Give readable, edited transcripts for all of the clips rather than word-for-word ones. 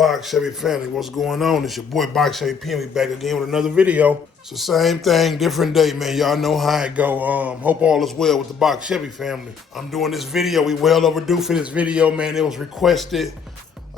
Box Chevy family, what's going on? It's your boy Box Chevy P, and we back again with another video. It's the same thing, different day, man. Y'all know how it go. Hope all is well with the Box Chevy family. I'm doing this video. We well overdue for this video, man. It was requested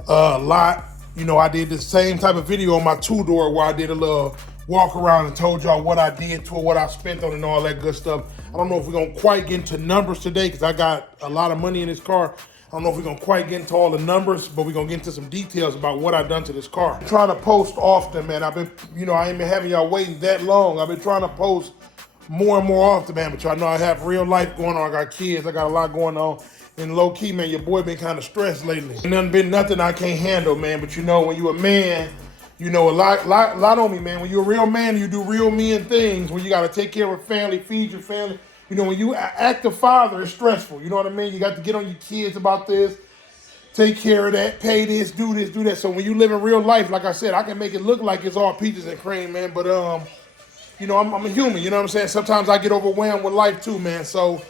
a lot. You know, I did the same type of video on my two-door where I did a little walk around and told y'all what I did to it, what I spent on it, and all that good stuff. I don't know if we're gonna quite get into numbers today because I got a lot of money in this car. I don't know if we're gonna quite get into all the numbers, but we're gonna get into some details about what I've done to this car. I'm trying to post often, man. I've been, I ain't been having y'all waiting that long. I've been trying to post more and more often, man, but y'all know I have real life going on. I got kids, I got a lot going on. And low key, man, your boy been kind of stressed lately. Ain't been nothing I can't handle, man. But you know, when you a man, you know a lot on me, man. When you're a real man, you do real men things. When you gotta take care of a family, feed your family. You know, when you act a father, it's stressful. You know what I mean? You got to get on your kids about this, take care of that, pay this, do this, do that. So when you live in real life, like I said, I can make it look like it's all peaches and cream, man. But you know, I'm a human. You know what I'm saying? Sometimes I get overwhelmed with life too, man. So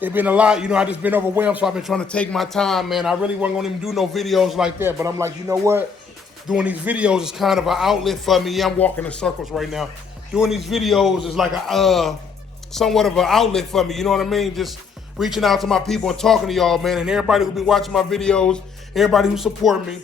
it's been a lot. You know, I just been overwhelmed, so I've been trying to take my time, man. I really wasn't gonna even do no videos like that, but I'm like, you know what? Doing these videos is kind of an outlet for me. Yeah, I'm walking in circles right now. Doing these videos is like a somewhat of an outlet for me, you know what I mean? Just reaching out to my people and talking to y'all, man. And everybody who been watching my videos, everybody who support me,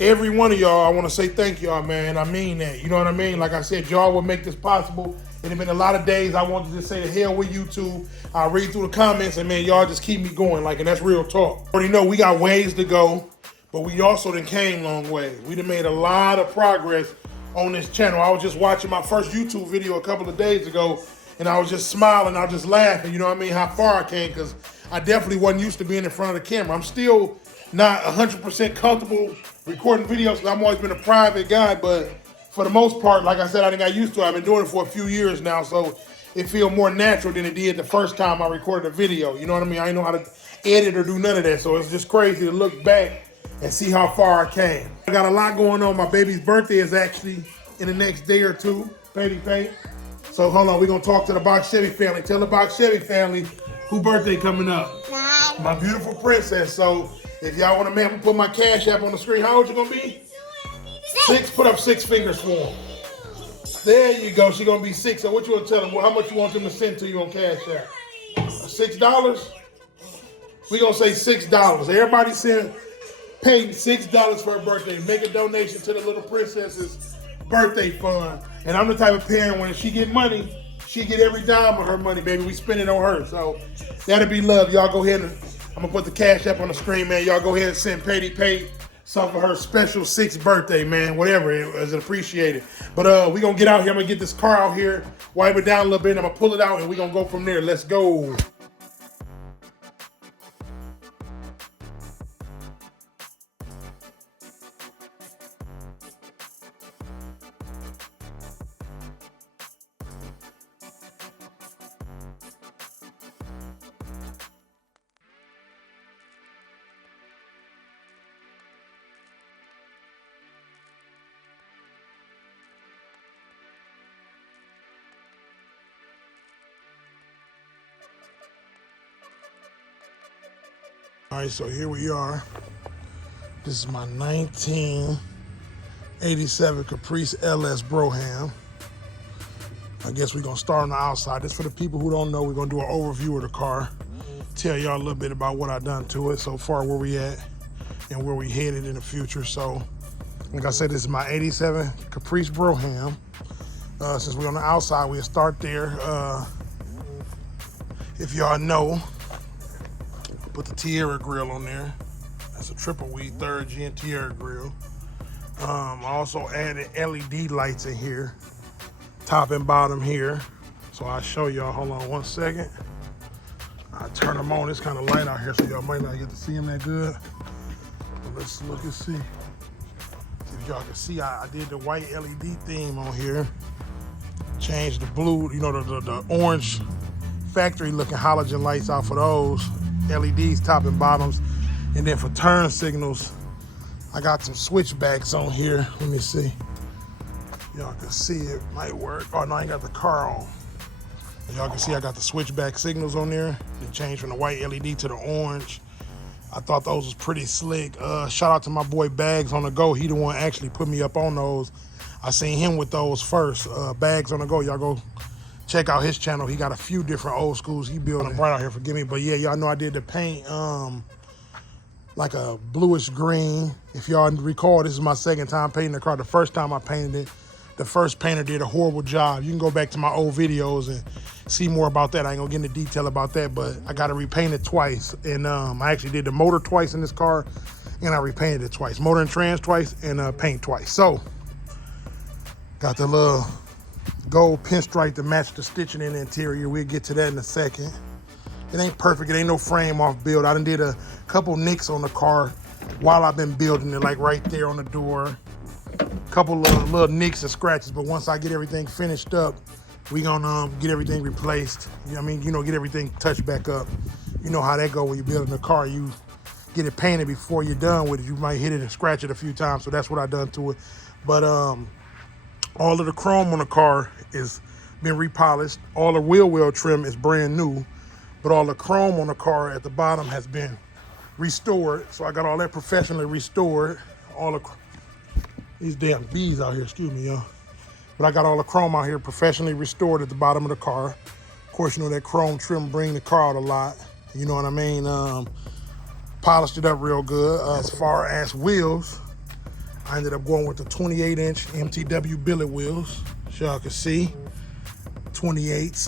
every one of y'all, I want to say thank y'all, man. I mean that, you know what I mean? Like I said, y'all will make this possible. And it's been a lot of days I wanted to just say the hell with YouTube. I read through the comments and, man, y'all just keep me going. Like, and that's real talk. Already know we got ways to go, but we also done came long ways. We done made a lot of progress on this channel. I was just watching my first YouTube video a couple of days ago, and I was just smiling, I was just laughing, you know what I mean, how far I came, because I definitely wasn't used to being in front of the camera. I'm still not 100% comfortable recording videos, because I've always been a private guy, but for the most part, like I said, I didn't got used to it. I've been doing it for a few years now, so it feels more natural than it did the first time I recorded a video, you know what I mean? I didn't know how to edit or do none of that, so it's just crazy to look back and see how far I came. I got a lot going on. My baby's birthday is actually in the next day or two, paint. So hold on, we're gonna talk to the Box Chevy family. Tell the Box Chevy family who birthday coming up. My beautiful princess. So if y'all want to, man, put my Cash App on the screen. How old you gonna be? 6. Put up 6 fingers for him. There you go. She gonna be 6. So what you gonna tell them? How much you want them to send to you on Cash App? $6? We gonna say $6. Everybody send Peyton $6 for her birthday. Make a donation to the little princess's birthday fund. And I'm the type of parent, when she get money, she get every dime of her money, baby. We spend it on her. So that'll be love. Y'all go ahead and, I'm gonna put the Cash App on the screen, man. Y'all go ahead and send Pay something for her special 6th birthday, man. Whatever, it was appreciated. But we gonna get out here. I'm gonna get this car out here, wipe it down a little bit, and I'm gonna pull it out, and we gonna go from there. Let's go. All right, so here we are. This is my 1987 Caprice LS Brougham. I guess we're gonna start on the outside. This for the people who don't know, we're gonna do an overview of the car. Tell y'all a little bit about what I've done to it so far, where we at, and where we headed in the future. So, like I said, this is my 87 Caprice Brougham. Since we're on the outside, we'll start there. If y'all know, put the Tierra grill on there. That's a triple weed 3rd gen Tierra grill. I also added LED lights in here, top and bottom here. So I'll show y'all, hold on one second. I turn them on, it's kind of light out here, so y'all might not get to see them that good. But let's look and see. If y'all can see, I did the white LED theme on here. Changed the blue, you know, the orange factory looking halogen lights out for those. LEDs, top and bottoms. And then for turn signals, I got some switchbacks on here. Let me see. Y'all can see it might work. Oh no, I ain't got the car on. Y'all can see I got the switchback signals on there. They changed from the white LED to the orange. I thought those was pretty slick. Shout out to my boy Bags on the Go. He the one actually put me up on those. I seen him with those first. Bags on the Go. Y'all go check out his channel. He got a few different old schools he building. Bright out here, forgive me. But yeah, y'all know I did the paint like a bluish green. If y'all recall, this is my second time painting the car. The first time I painted it, the first painter did a horrible job. You can go back to my old videos and see more about that. I ain't gonna get into detail about that, but I got to repaint it twice. And I actually did the motor twice in this car, and I repainted it twice. Motor and trans twice, and paint twice. So, got the little gold pinstripe to match the stitching in the interior. We'll get to that in a second. It ain't perfect. It ain't no frame off build. I done did a couple nicks on the car while I've been building it, like right there on the door. Couple of little nicks and scratches, but once I get everything finished up, we gonna get everything replaced. You know what I mean? You know, get everything touched back up. You know how that go when you're building a car. You get it painted before you're done with it. You might hit it and scratch it a few times, so that's what I done to it. But all of the chrome on the car is been repolished. All the wheel well trim is brand new, but all the chrome on the car at the bottom has been restored. So I got all that professionally restored. All the these damn bees out here, excuse me, y'all. But I got all the chrome out here professionally restored at the bottom of the car. Of course, you know that chrome trim bring the car out a lot. You know what I mean? Polished it up real good. As far as wheels, I ended up going with the 28-inch MTW billet wheels. So y'all can see, 28s,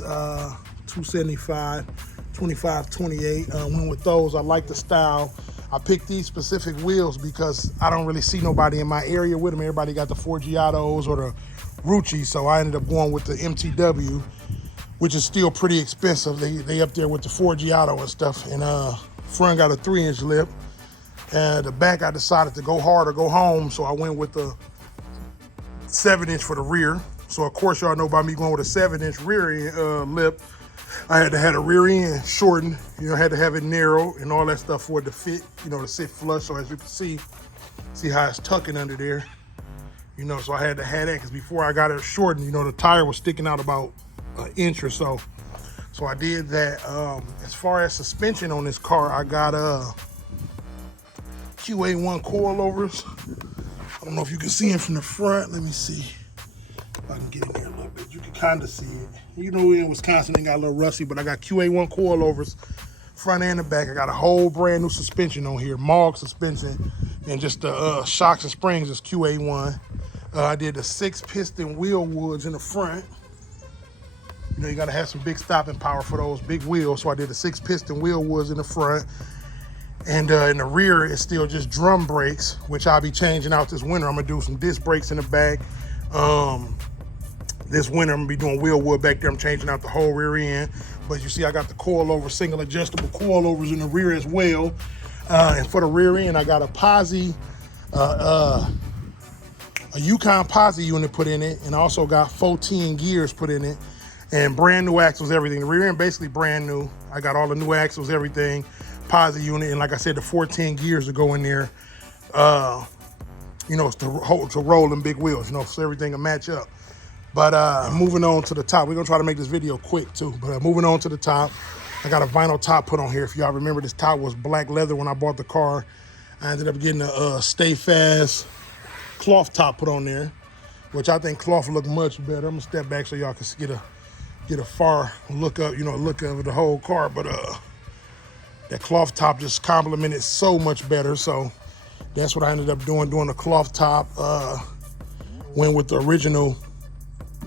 275, 25, 28. Went with those. I like the style. I picked these specific wheels because I don't really see nobody in my area with them. Everybody got the Forgiatos or the Rucci, so I ended up going with the MTW, which is still pretty expensive. They up there with the Forgiato and stuff. And front got a 3-inch lip. And the back, I decided to go hard or go home, so I went with the 7-inch for the rear. So of course y'all know about me going with a 7-inch rear lip. I had to have the rear end shortened, you know, had to have it narrow and all that stuff for it to fit, you know, to sit flush. So as you can see how it's tucking under there, you know, so I had to have that because before I got it shortened, you know, the tire was sticking out about an inch or so. So I did that. As far as suspension on this car, I got QA1 coilovers. I don't know if you can see it from the front. Let me see if I can get in there a little bit. You can kind of see it. You know, in Wisconsin, it got a little rusty, but I got QA1 coilovers, front and the back. I got a whole brand new suspension on here, Mog suspension, and just the shocks and springs is QA1. I did the 6-piston wheel woods in the front. You know, you gotta have some big stopping power for those big wheels, so I did the 6-piston wheel woods in the front. And in the rear, it's still just drum brakes, which I'll be changing out this winter. I'm gonna do some disc brakes in the back. This winter, I'm gonna be doing wheel wood back there. I'm changing out the whole rear end. But you see, I got the coilover, single adjustable coilovers in the rear as well. And for the rear end, I got a Posi, a Yukon Posi unit put in it, and I also got 14 gears put in it, and brand new axles, everything. The rear end basically brand new. I got all the new axles, everything, Posi unit, and like I said, the 14 gears to go in there. You know, to roll them big wheels, you know, so everything will match up. But moving on to the top, we're gonna try to make this video quick too, but moving on to the top, I got a vinyl top put on here. If y'all remember, this top was black leather when I bought the car. I ended up getting a Stay Fast cloth top put on there, which I think cloth look much better. I'm gonna step back so y'all can get a far look up, you know, look over the whole car. But that cloth top just complemented so much better. So that's what I ended up doing the cloth top. Went with the original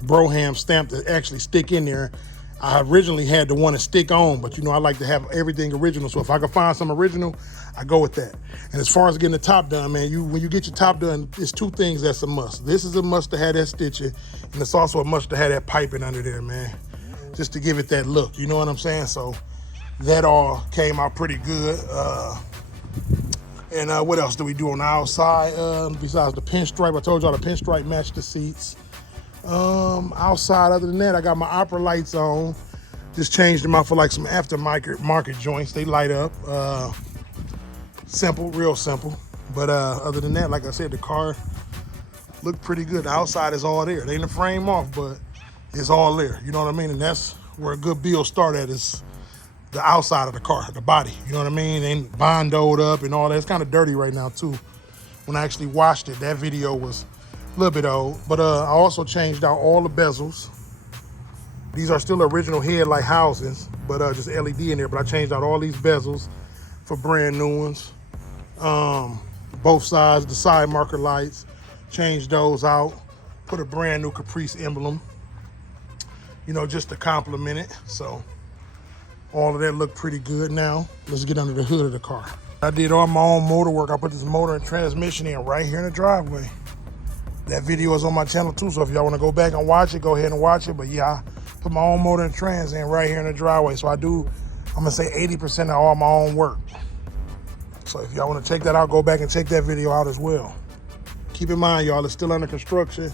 Brougham stamp that actually stick in there. I originally had the one to stick on, but you know, I like to have everything original. So if I can find some original, I go with that. And as far as getting the top done, man, when you get your top done, it's two things that's a must. This is a must to have that stitching, and it's also a must to have that piping under there, man, just to give it that look. You know what I'm saying? So that all came out pretty good. And what else do we do on the outside besides the pinstripe? I told y'all the pinstripe matched the seats. Outside, other than that, I got my opera lights on. Just changed them out for like some aftermarket joints. They light up. Simple, real simple. But other than that, like I said, the car looked pretty good. The outside is all there. It ain't a frame off, but it's all there. You know what I mean? And that's where a good build start at, is the outside of the car, the body. You know what I mean? And bondoed up and all that. It's kind of dirty right now too. When I actually watched it, that video was a little bit old. But I also changed out all the bezels. These are still original headlight housings, but just LED in there. But I changed out all these bezels for brand new ones. Both sides, the side marker lights, changed those out. Put a brand new Caprice emblem, you know, just to complement it. So all of that looked pretty good. Now let's get under the hood of the car. I did all my own motor work. I put this motor and transmission in right here in the driveway. That video is on my channel too, so if y'all want to go back and watch it, go ahead and watch it. But yeah, I put my own motor and trans in right here in the driveway. So I'm gonna say 80% of all my own work. So if y'all want to check that out, go back and check that video out as well. Keep in mind, y'all, it's still under construction.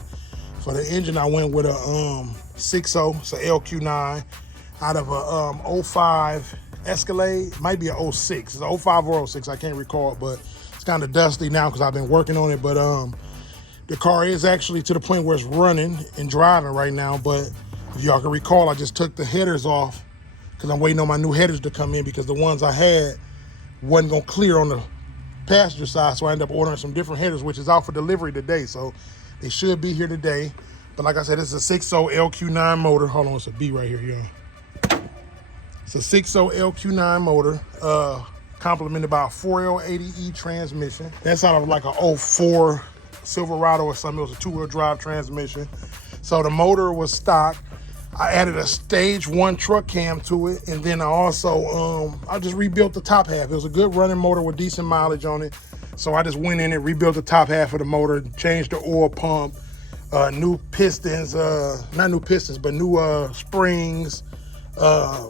For the engine, I went with a 6.0, it's a LQ9 out of a 05 Escalade. Might be a 06. It's a 05 or 06, I can't recall, but it's kind of dusty now because I've been working on it. But the car is actually to the point where it's running and driving right now. But if y'all can recall, I just took the headers off because I'm waiting on my new headers to come in because the ones I had wasn't gonna clear on the passenger side, so I ended up ordering some different headers, which is out for delivery today. So they should be here today. But like I said, it's a 6.0 LQ9 motor. Hold on, it's a B right here, y'all. It's a 6.0 LQ9 motor, complemented by a 4L80E transmission. That's out of like a 04 Silverado or something. It was a 2-wheel drive transmission. So the motor was stock. I added a stage 1 truck cam to it, and then I also I just rebuilt the top half. It was a good running motor with decent mileage on it, so I just went in and rebuilt the top half of the motor, changed the oil pump, new pistons, not new pistons, but new springs,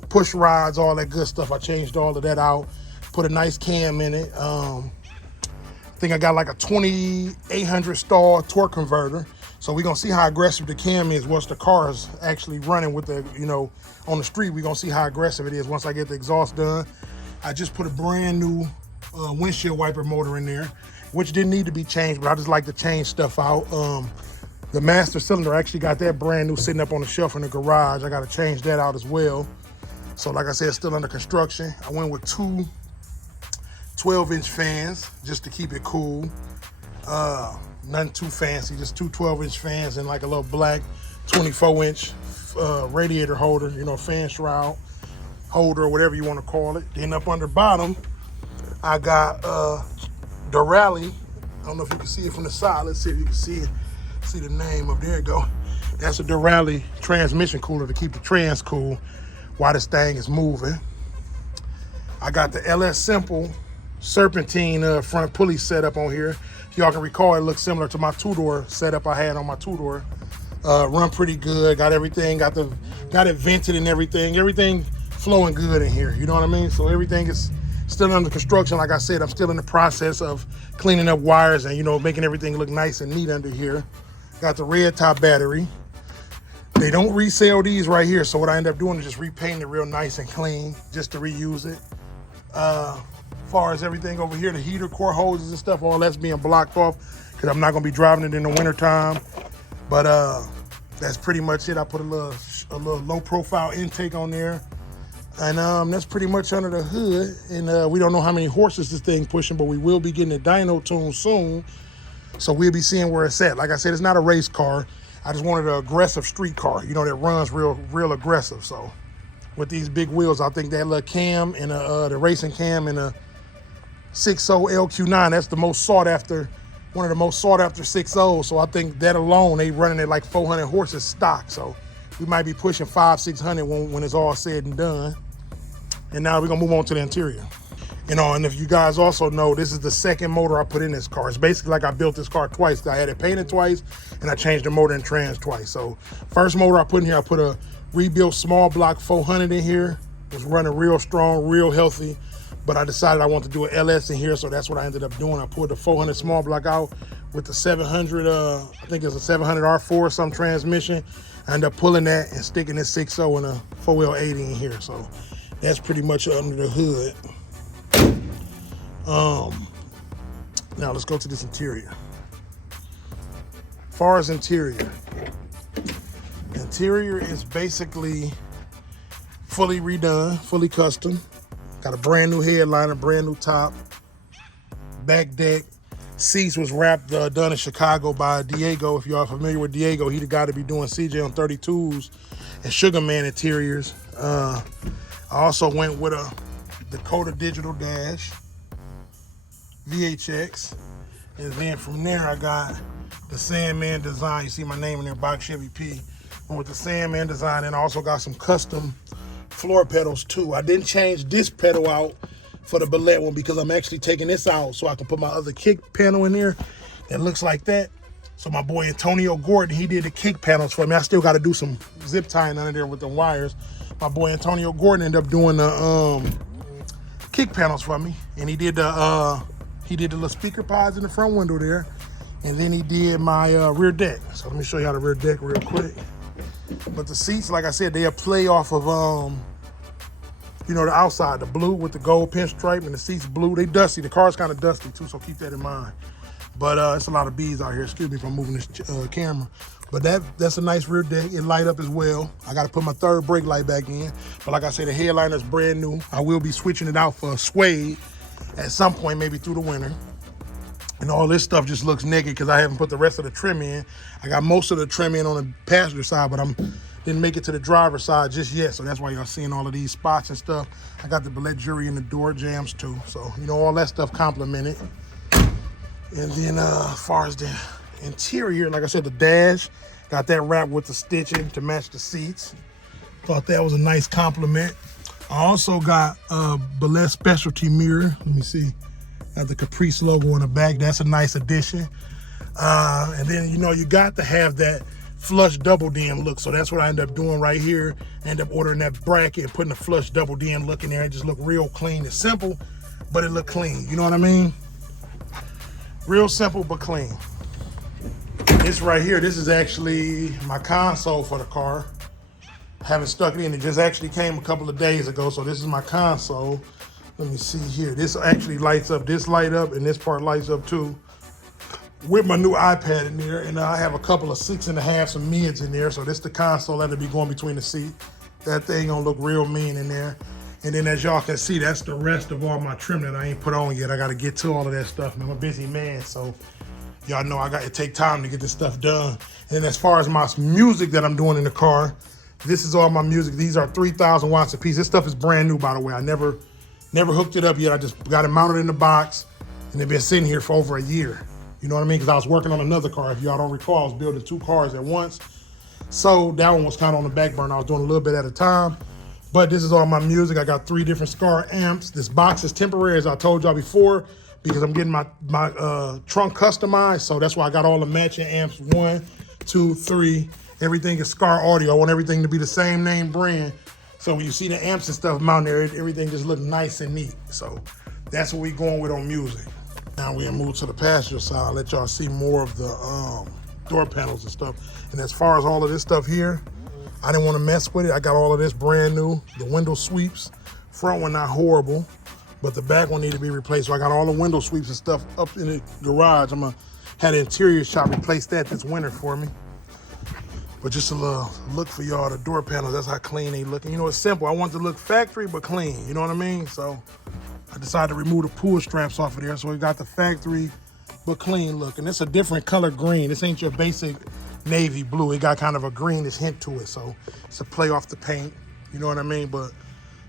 push rods, all that good stuff. I changed all of that out, put a nice cam in it. I think I got like a 2800 stall torque converter. So we're gonna see how aggressive the cam is once the car is actually running with the, you know, on the street. We're gonna see how aggressive it is once I get the exhaust done. I just put a brand new windshield wiper motor in there, which didn't need to be changed, but I just like to change stuff out. The master cylinder, I actually got that brand new sitting up on the shelf in the garage. I gotta change that out as well. So like I said, it's still under construction. I went with two 12-inch fans just to keep it cool. Nothing too fancy, just two 12-inch fans and like a little black 24-inch radiator holder, you know, fan shroud holder or whatever you want to call it. Then up under bottom, I got the Rally. I don't know if you can see it from the side. Let's see if you can see it. See the name up there. You go. That's a Durali transmission cooler to keep the trans cool while this thing is moving. I got the LS Simple serpentine front pulley setup on here. If y'all can recall, it looks similar to my two-door setup I had on my two-door. Run pretty good. Got everything. Got it vented and everything. Everything flowing good in here. You know what I mean? So everything is still under construction. Like I said, I'm still in the process of cleaning up wires and, you know, making everything look nice and neat under here. Got the red top battery. They don't resell these right here, so what I end up doing is just repainting it real nice and clean just to reuse it. Far as everything over here, the heater core hoses and stuff, all that's being blocked off because I'm not gonna be driving it in the winter time. But that's pretty much it. I put a little low profile intake on there, and that's pretty much under the hood. And we don't know how many horses this thing pushing, but we will be getting a dyno tune soon, so we'll be seeing where it's at. Like I said, it's not a race car. I just wanted an aggressive street car, you know, that runs real aggressive. So with these big wheels, I think that little cam and the racing cam and a 6.0 LQ9, that's the most sought after, one of the most sought after 6.0. So I think that alone, they running at like 400 horses stock. So we might be pushing 500-600 when it's all said and done. And now we're gonna move on to the interior. You know, and if you guys also know, this is the second motor I put in this car. It's basically like I built this car twice. I had it painted twice and I changed the motor and trans twice. So first motor I put in here, I put a rebuilt small block 400 in here. It was running real strong, real healthy. But I decided I want to do an LS in here, so that's what I ended up doing. I pulled the 400 small block out with the 700, I think it's a 700 R4 or some transmission. I ended up pulling that and sticking this 6.0 and a 4L80 in here. So that's pretty much under the hood. Now let's go to this interior. As far as interior is basically fully redone, fully custom. Got a brand new headliner, brand new top, back deck. Seats was wrapped, done in Chicago by Diego. If y'all familiar with Diego, he the guy to be doing CJ on 32s and Sugar Man interiors. I also went with a Dakota Digital Dash, VHX. And then from there, I got the Sandman design. You see my name in there, Box Chevy P. Went with the Sandman design, and I also got some custom floor pedals too. I didn't change this pedal out for the Ballet one because I'm actually taking this out so I can put my other kick panel in there that looks like that. So my boy Antonio Gordon, he did the kick panels for me. I still got to do some zip tying under there with the wires. My boy Antonio Gordon ended up doing the kick panels for me, and he did the little speaker pods in the front window there, and then he did my rear deck. So let me show you how the rear deck real quick. But the seats, like I said, they'll play off of you know, the outside, the blue with the gold pinstripe, and the seats blue. They dusty. The car's kind of dusty too, so keep that in mind. But it's a lot of bees out here. Excuse me if I'm moving this camera. But that's a nice rear deck. It light up as well. I got to put my third brake light back in. But like I said, the headliner's brand new. I will be switching it out for a suede at some point, maybe through the winter. And all this stuff just looks naked because I haven't put the rest of the trim in. I got most of the trim in on the passenger side, but didn't make it to the driver's side just yet. So that's why y'all seeing all of these spots and stuff. I got the ballet jewelry in the door jams too. So, you know, all that stuff complemented. And then as far as the interior, like I said, the dash, got that wrapped with the stitching to match the seats. Thought that was a nice compliment. I also got a ballet specialty mirror. Let me see. Got the Caprice logo on the back. That's a nice addition. And then, you know, you got to have that flush double dim look. So that's what I end up doing right here. I end up ordering that bracket and putting a flush double dim look in there. It just look real clean. It's simple, but it look clean. You know what I mean? Real simple, but clean. This right here, this is actually my console for the car. Haven't stuck it in. It just actually came a couple of days ago. So this is my console. Let me see here. This actually lights up. This light up and this part lights up too. With my new iPad in there, and I have a couple of 6.5 some mids in there. So this the console that'll be going between the seat. That thing gonna look real mean in there. And then as y'all can see, that's the rest of all my trim that I ain't put on yet. I gotta get to all of that stuff, man. I'm a busy man, so y'all know I gotta take time to get this stuff done. And as far as my music that I'm doing in the car, this is all my music. These are 3,000 watts a piece. This stuff is brand new, by the way. I never hooked it up yet. I just got it mounted in the box, and they've been sitting here for over a year. You know what I mean? Because I was working on another car. If y'all don't recall, I was building 2 cars at once. So that one was kind of on the back burner. I was doing a little bit at a time. But this is all my music. I got 3 different Scar amps. This box is temporary, as I told y'all before, because I'm getting my trunk customized. So that's why I got all the matching amps, 1, 2, 3. Everything is Scar Audio. I want everything to be the same name brand. So when you see the amps and stuff mounted there, everything just look nice and neat. So that's what we going with on music. Now we'll move to the passenger side. I'll let y'all see more of the door panels and stuff. And as far as all of this stuff here, I didn't want to mess with it. I got all of this brand new. The window sweeps. Front one not horrible, but the back one need to be replaced. So I got all the window sweeps and stuff up in the garage. I'm gonna have the interior shop replace that this winter for me. But just a little look for y'all, the door panels, that's how clean they look. And you know, it's simple. I want it to look factory, but clean. You know what I mean? So I decided to remove the pull straps off of there. So we got the factory, but clean look. And it's a different color green. This ain't your basic navy blue. It got kind of a greenish hint to it. So it's a play off the paint. You know what I mean? But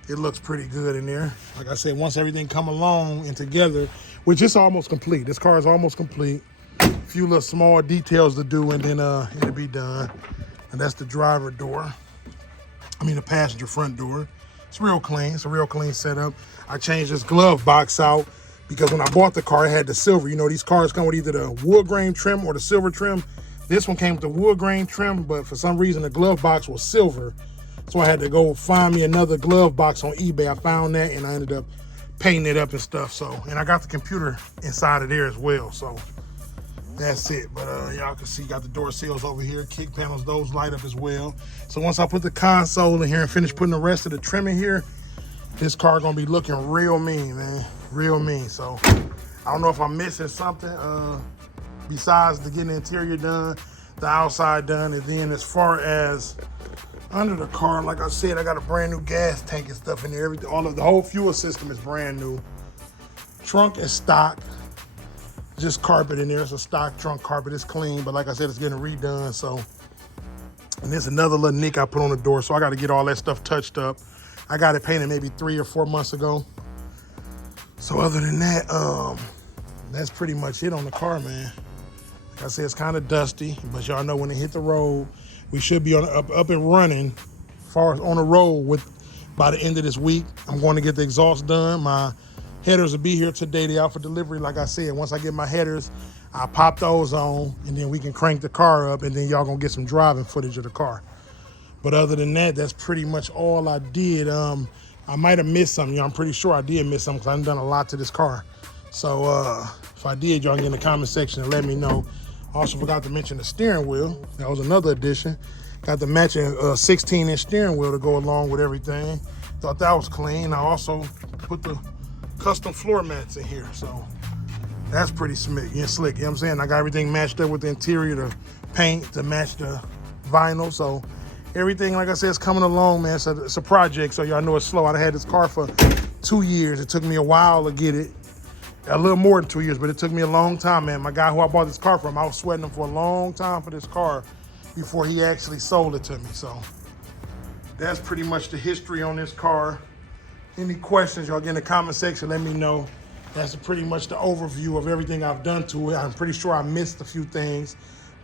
it looks pretty good in there. Like I said, once everything come along and together, which is almost complete. This car is almost complete. A few little small details to do, and then it'll be done. And that's the driver door. I mean, the passenger front door. It's real clean. It's a real clean setup. I changed this glove box out because when I bought the car, it had the silver. You know, these cars come with either the wood grain trim or the silver trim. This one came with the wood grain trim, but for some reason, the glove box was silver. So I had to go find me another glove box on eBay. I found that, and I ended up painting it up and stuff. So, and I got the computer inside of there as well. So that's it. But y'all can see, got the door seals over here, kick panels, those light up as well. So once I put the console in here and finish putting the rest of the trim in here, this car gonna be looking real mean, man, real mean. So I don't know if I'm missing something besides getting the interior done, the outside done, and then as far as Under the car, like I said, I got a brand new gas tank and stuff in there. Everything, the whole fuel system is brand new. Trunk is stock. Just carpet in there. It's a stock trunk carpet. It's clean, but like I said, it's getting redone. So, and there's another little nick I put on the door, so I got to get all that stuff touched up. I got it painted maybe 3 or 4 months ago. So other than that, that's pretty much it on the car, man. Like I said, it's kind of dusty, but y'all know when it hit the road, we should be up and running, far as on the road by the end of this week. I'm going to get the exhaust done. My headers will be here today. They're out for delivery. Like I said, once I get my headers, I'll pop those on, and then we can crank the car up, and then y'all gonna get some driving footage of the car. But other than that, that's pretty much all I did. I might have missed something. I'm pretty sure I did miss something because I've done a lot to this car. So if I did, y'all get in the comment section and let me know. Also forgot to mention the steering wheel. That was another addition. Got the matching 16-inch steering wheel to go along with everything. Thought that was clean. I also put the custom floor mats in here. So that's pretty slick. You know what I'm saying? I got everything matched up with the interior, the paint to match the vinyl. So everything, like I said, is coming along, man. So it's a project, so y'all know it's slow. I had this car for 2 years. It took me a while to get it. A little more than 2 years, but it took me a long time, man. My guy who I bought this car from, I was sweating him for a long time for this car before he actually sold it to me. So that's pretty much the history on this car. Any questions, y'all get in the comment section, let me know. That's pretty much the overview of everything I've done to it. I'm pretty sure I missed a few things,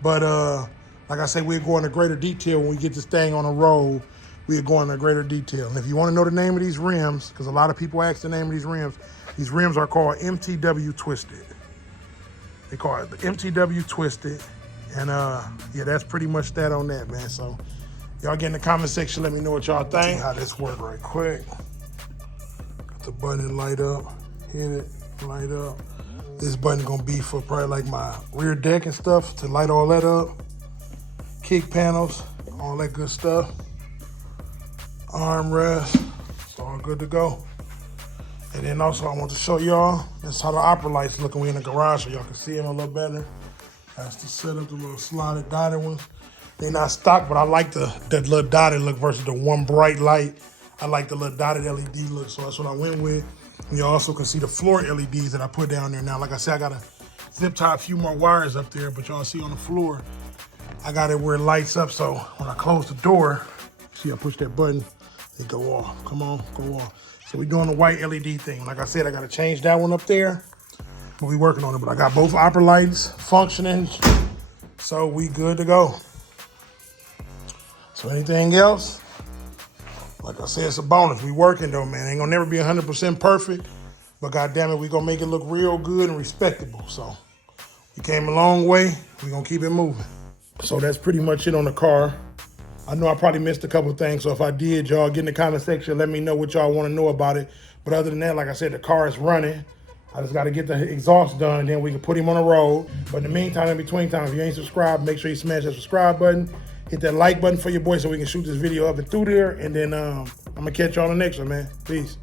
but like I said, we'll go into greater detail when we get this thing on the road. We'll go into greater detail. And if you want to know the name of these rims, because a lot of people ask the name of these rims are called MTW Twisted. They call it the MTW Twisted. And yeah, that's pretty much that on that, man. So y'all get in the comment section, let me know what y'all think. See how this work right quick. Got the button light up, hit it, light up. This button gonna be for probably like my rear deck and stuff to light all that up. Kick panels, all that good stuff. Armrest, it's all good to go. And then also I want to show y'all, that's how the opera lights look when we in the garage so y'all can see them a little better. That's the setup, the little slotted dotted ones. They're not stock, but I like that little dotted look versus the one bright light. I like the little dotted LED look, so that's what I went with. And you also can see the floor LEDs that I put down there now. Like I said, I gotta zip tie a few more wires up there, but y'all see on the floor, I got it where it lights up, so when I close the door, see I push that button, it go off. Come on, go off. So we're doing the white LED thing. Like I said, I gotta change that one up there, but we working on it. But I got both opera lights functioning, so we good to go. So anything else? Like I said, it's a bonus. We working though, man. Ain't gonna never be 100% perfect, but goddamn it, we gonna make it look real good and respectable. So we came a long way. We gonna keep it moving. So that's pretty much it on the car. I know I probably missed a couple of things, so if I did, y'all get in the comment section, let me know what y'all want to know about it. But other than that, like I said, the car is running. I just got to get the exhaust done, and then we can put him on the road. But in the meantime, in between time, if you ain't subscribed, make sure you smash that subscribe button. Hit that like button for your boy so we can shoot this video up and through there. And then I'm going to catch y'all on the next one, man. Peace.